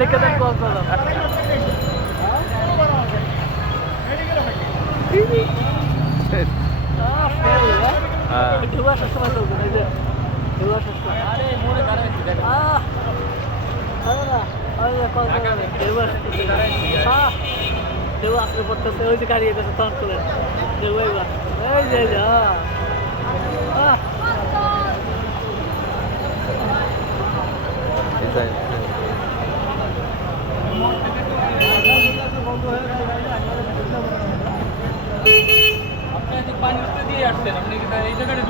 লিখে দেন কল করো ঢেউ আসার সময় চলবে এই যে ঢেউ আসার সময় ঢেউ আসলে পড়তেছে ওই যে গাড়ি এসেছে তখন করে ঢেউ এইবার এই যে আপনি পানি দিয়ে আসছেন আপনি এই জায়গাটা